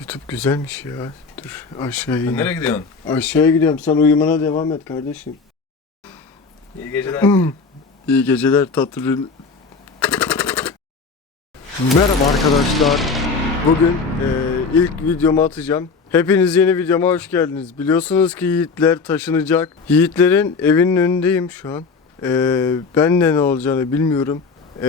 YouTube güzelmiş ya. Dur aşağıya Sen in. nereye gidiyorsun? Aşağıya gidiyorum. Sen uyumana devam et kardeşim. İyi geceler. İyi geceler tatlı. Merhaba arkadaşlar. Bugün e, ilk videomu atacağım. Hepiniz yeni videoma hoş geldiniz. Biliyorsunuz ki Yiğitler taşınacak. Yiğitlerin evinin önündeyim şu an. E, ben de ne olacağını bilmiyorum. E,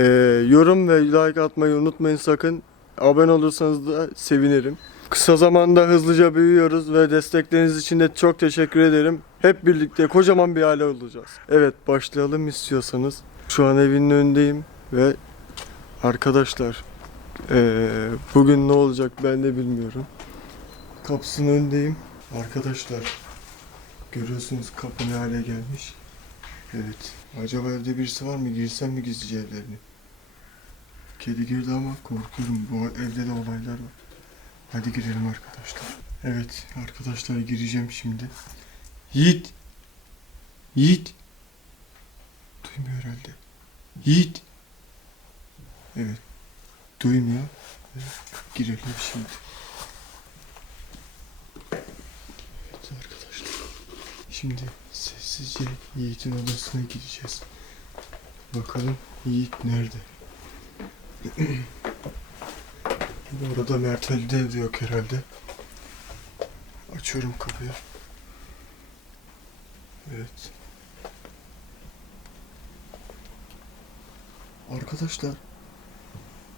yorum ve like atmayı unutmayın sakın. Abone olursanız da sevinirim. Kısa zamanda hızlıca büyüyoruz ve destekleriniz için de çok teşekkür ederim. Hep birlikte kocaman bir aile olacağız. Evet başlayalım istiyorsanız. Şu an evinin önündeyim ve arkadaşlar eee, bugün ne olacak ben de bilmiyorum. Kapısının önündeyim. Arkadaşlar görüyorsunuz kapı ne hale gelmiş. Evet. Acaba evde birisi var mı? Girsem mi gizlice evlerine? Kedi girdi ama korkuyorum. Bu evde de olaylar var. Hadi girelim arkadaşlar. Evet arkadaşlar gireceğim şimdi. Yiğit. Yiğit. Duymuyor herhalde. Yiğit. Evet. Duymuyor. Evet, Girelim şimdi. Evet arkadaşlar. Şimdi sessizce Yiğit'in odasına gideceğiz. Bakalım Yiğit nerede? Orada Mert Ali de evde yok herhalde. Açıyorum kapıyı. Evet. Arkadaşlar.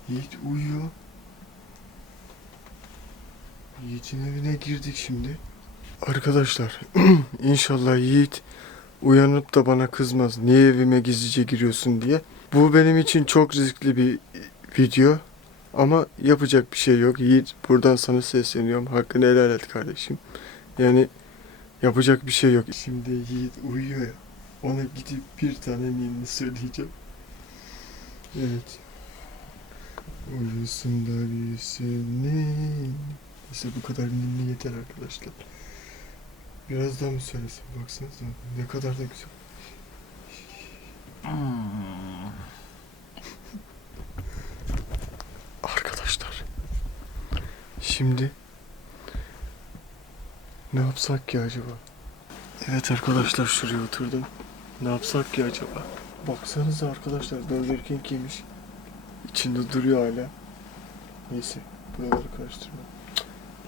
Yiğit uyuyor. Yiğit'in evine girdik şimdi. Arkadaşlar inşallah Yiğit uyanıp da bana kızmaz. Niye evime gizlice giriyorsun diye. Bu benim için çok riskli bir video. Ama yapacak bir şey yok. Yiğit buradan sana sesleniyorum. Hakkını helal et kardeşim. Yani yapacak bir şey yok. Şimdi Yiğit uyuyor ya. Ona gidip bir tane ninni söyleyeceğim. Evet. Uyusun da büyüsün ninni. Neyse bu kadar ninni yeter arkadaşlar. Biraz daha mı söylesin baksanıza. Ne kadar da güzel. Arkadaşlar. Şimdi ne yapsak ki acaba? Evet arkadaşlar şuraya oturdum. Ne yapsak ki acaba? Baksanıza arkadaşlar Burger King yemiş. İçinde duruyor hala. Neyse buraları karıştırma.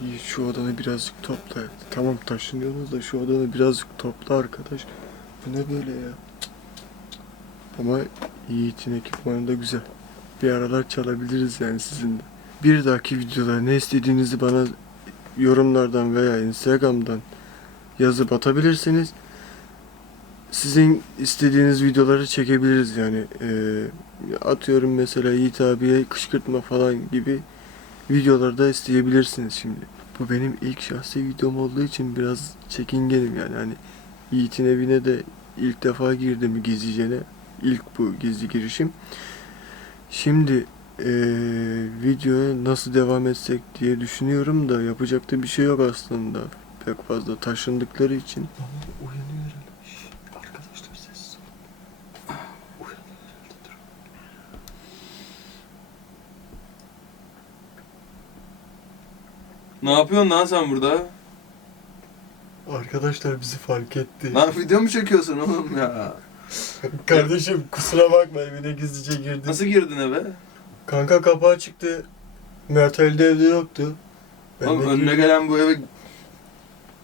İyi şu odanı birazcık topla. Tamam taşınıyorsunuz da şu odanı birazcık topla arkadaş. Bu ne böyle ya? Ama Yiğit'in ekipmanı da güzel. Bir aralar çalabiliriz yani sizinle. Bir dahaki videoda ne istediğinizi bana yorumlardan veya Instagram'dan yazıp atabilirsiniz. Sizin istediğiniz videoları çekebiliriz yani. Ee, atıyorum mesela Yiğit abiye kışkırtma falan gibi videoları da isteyebilirsiniz şimdi. Bu benim ilk şahsi videom olduğu için biraz çekingenim yani. Hani Yiğit'in evine de ilk defa girdim gizlicene. İlk bu gizli girişim. Şimdi eee, videoya nasıl devam etsek diye düşünüyorum da yapacak da bir şey yok aslında. Pek fazla taşındıkları için. ne yapıyorsun lan sen burada? Arkadaşlar bizi fark etti. Lan video mu çekiyorsun oğlum ya? Kardeşim kusura bakma evine gizlice girdim. Nasıl girdin eve? Kanka kapağı çıktı. Mert Ali de evde yoktu. Ben oğlum de önüne gelen bu eve...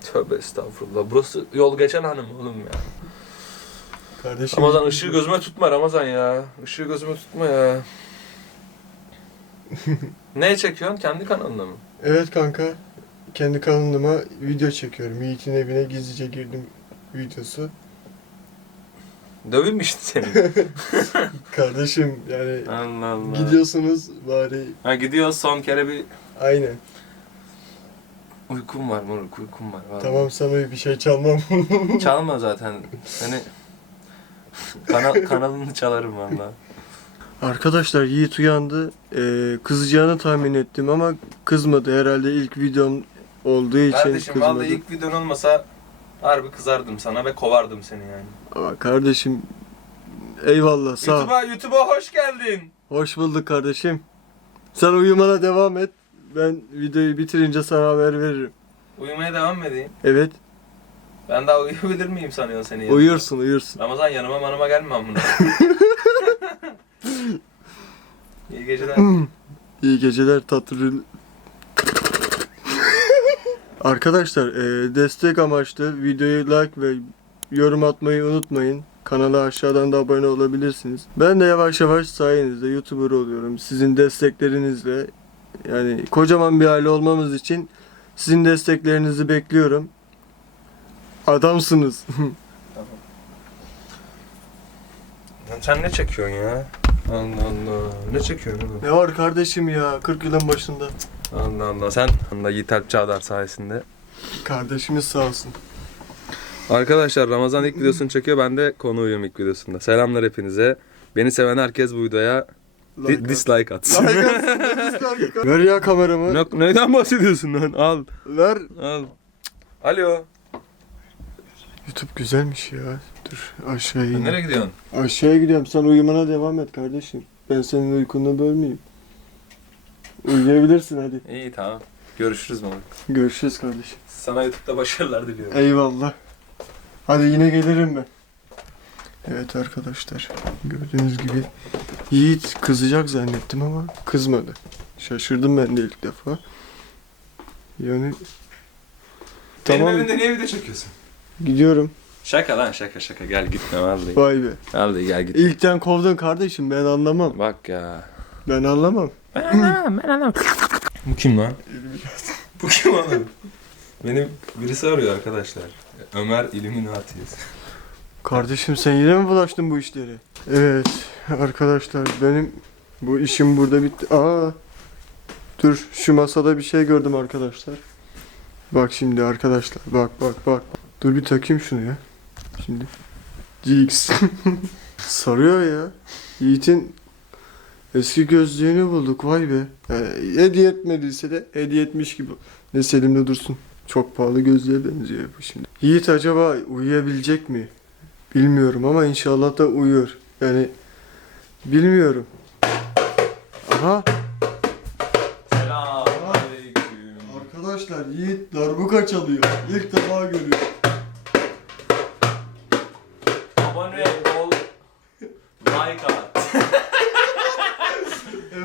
Tövbe estağfurullah. Burası yol geçen hanım oğlum ya. Kardeşim Ramazan ışığı gözüme tutma Ramazan ya. Işığı gözüme tutma ya. ne çekiyorsun? Kendi kanalında mı? Evet kanka. Kendi kanalıma video çekiyorum. Yiğit'in evine gizlice girdim videosu. Döveyim mi işte seni? Kardeşim yani Allah Allah. gidiyorsunuz bari Ha gidiyoruz son kere bir aynen. uykum var moruk uykum var. vallahi. Tamam sana bir şey çalmam. Çalma zaten. Seni kanal, kanalını çalarım valla. Arkadaşlar Yiğit uyandı. Ee, kızacağını tahmin ettim ama kızmadı. Herhalde ilk videom olduğu için Kardeşim kızmadı. vallahi ilk videon olmasa harbi kızardım sana ve kovardım seni yani. Ama kardeşim eyvallah sağ ol. YouTube'a YouTube'a hoş geldin. Hoş bulduk kardeşim. Sen uyumana devam et. Ben videoyu bitirince sana haber veririm. Uyumaya devam mı edeyim? Evet. Ben daha uyuyabilir miyim sanıyorsun seni? ya? Uyursun uyursun. Ramazan yanıma manıma gelme amına. İyi geceler. İyi geceler tatlı. Arkadaşlar e, destek amaçlı videoyu like ve yorum atmayı unutmayın. Kanala aşağıdan da abone olabilirsiniz. Ben de yavaş yavaş sayenizde YouTuber oluyorum. Sizin desteklerinizle yani kocaman bir aile olmamız için sizin desteklerinizi bekliyorum. Adamsınız. Lan Sen ne çekiyorsun ya? Allah Allah. Ne çekiyorsun oğlum? ne var kardeşim ya 40 yılın başında. Allah Allah. Sen da Yiğit Alp Çağdar sayesinde. Kardeşimiz sağ olsun. Arkadaşlar Ramazan ilk videosunu çekiyor. Ben de konuğuyum ilk videosunda. Selamlar hepinize. Beni seven herkes bu videoya di- Like at. dislike atsın. Like atsın, dislike at. Ver ya kameramı. ne, neyden bahsediyorsun lan? Al. Ver. Al. Alo. YouTube güzelmiş ya. Dur aşağı in. Nereye gidiyorsun? Aşağıya gidiyorum. Sen uyumana devam et kardeşim. Ben senin uykunu bölmeyeyim. Uyuyabilirsin hadi. İyi tamam. Görüşürüz Mahmut. Görüşürüz kardeşim. Sana YouTube'da başarılar diliyorum. Eyvallah. Hadi yine gelirim ben. Evet arkadaşlar. Gördüğünüz gibi Yiğit kızacak zannettim ama kızmadı. Şaşırdım ben de ilk defa. Yani tamam Benim evimde niye video çekiyorsun? gidiyorum. Şaka lan şaka şaka. Gel gitme vallahi. Vay be. Vallahi gel git. İlkten kovdun kardeşim ben anlamam. Bak ya. Ben anlamam. Bu kim lan? Bu kim oğlum? Beni birisi arıyor arkadaşlar. Ömer Illuminati'yiz. Kardeşim sen yine mi bulaştın bu işlere? Evet arkadaşlar benim bu işim burada bitti. Aa. Dur şu masada bir şey gördüm arkadaşlar. Bak şimdi arkadaşlar bak bak bak. Dur bir takayım şunu ya. Şimdi. GX. Sarıyor ya. Yiğit'in eski gözlüğünü bulduk vay be. Yani hediye etmediyse de hediye etmiş gibi. Ne Selim'de dursun. Çok pahalı gözlüğe benziyor bu şimdi. Yiğit acaba uyuyabilecek mi? Bilmiyorum ama inşallah da uyuyor. Yani bilmiyorum. Aha Selamünaleyküm. arkadaşlar Yiğit darbuka çalıyor. İlk defa görüyor. Abone ol. Like at.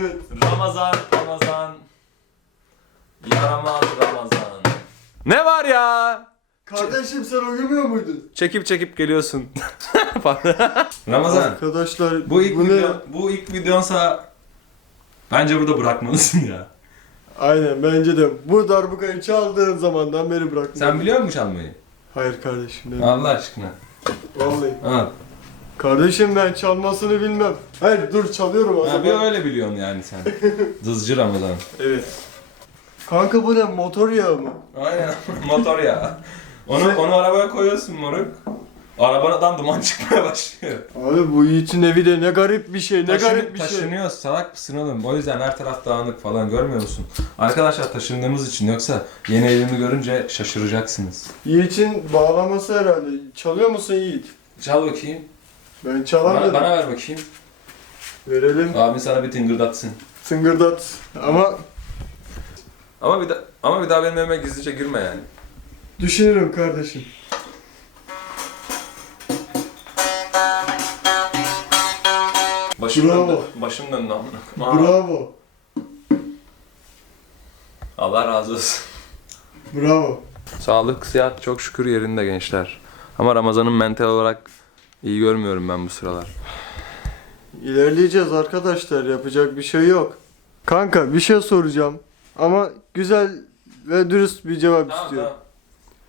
Evet. Ramazan, Ramazan. Yaramaz Ramazan. Ne var ya? Kardeşim sen uyumuyor muydun? Çekip çekip geliyorsun. Ramazan. Arkadaşlar Bu ilk bu ne? video, bu ilk videonsa bence burada bırakmalısın ya. Aynen bence de bu darbukayı çaldığın zamandan beri bırakma. Sen biliyor musun çalmayı? Hayır kardeşim ben. Allah aşkına. Vallahi. Ha. Kardeşim ben çalmasını bilmem. Hayır dur çalıyorum o Ha, zaman. bir öyle biliyorsun yani sen. Dızcı Ramazan. Evet. Kanka bu ne motor yağı mı? Aynen motor ya. Onu onu arabaya koyuyorsun moruk. Arabadan duman çıkmaya başlıyor. Abi bu Yiğit'in evi de ne garip bir şey, ne Taşın- garip bir şey. taşınıyoruz salak mısın oğlum? O yüzden her taraf dağınık falan görmüyor musun? Arkadaşlar taşındığımız için yoksa yeni evimi görünce şaşıracaksınız. Yiğit'in bağlaması herhalde. Çalıyor musun Yiğit? Çal bakayım. Ben Bana, çalamadım. bana ver bakayım. Verelim. Abin sana bir tıngırdatsın. Tıngırdat. Ama Ama bir, da, ama bir daha benim evime gizlice girme yani. düşünürüm kardeşim. Başım Bravo. döndü. Başım döndü amına. Aa, Bravo. Allah razı olsun. Bravo. Sağlık, sıhhat çok şükür yerinde gençler. Ama Ramazan'ın mental olarak iyi görmüyorum ben bu sıralar. İlerleyeceğiz arkadaşlar. Yapacak bir şey yok. Kanka bir şey soracağım. Ama güzel ve dürüst bir cevap istiyorum.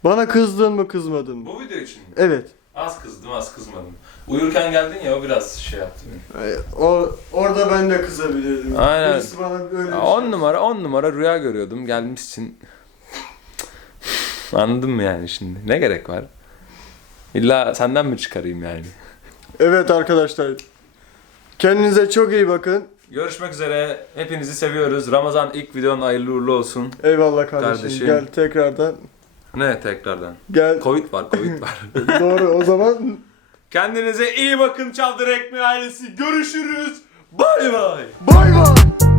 Bana kızdın mı kızmadın mı? Bu video için mi? Evet. Az kızdım az kızmadım. Uyurken geldin ya o biraz şey yaptı beni. Ay, O orada ben de kızabilirdim. Aynen. Birisi bana böyle bir Ya şey- on numara on numara rüya görüyordum gelmişsin. Anladın mı yani şimdi? Ne gerek var? İlla senden mi çıkarayım yani? Evet arkadaşlar. Kendinize çok iyi bakın. Görüşmek üzere. Hepinizi seviyoruz. Ramazan ilk videonun hayırlı uğurlu olsun. Eyvallah kardeşim. Kardeşim. Gel tekrardan. Ne tekrardan? Gel. Covid var, Covid var. Doğru o zaman Kendinize iyi bakın Çaldır Ekmeği ailesi. Görüşürüz. Bay bay. bay bay.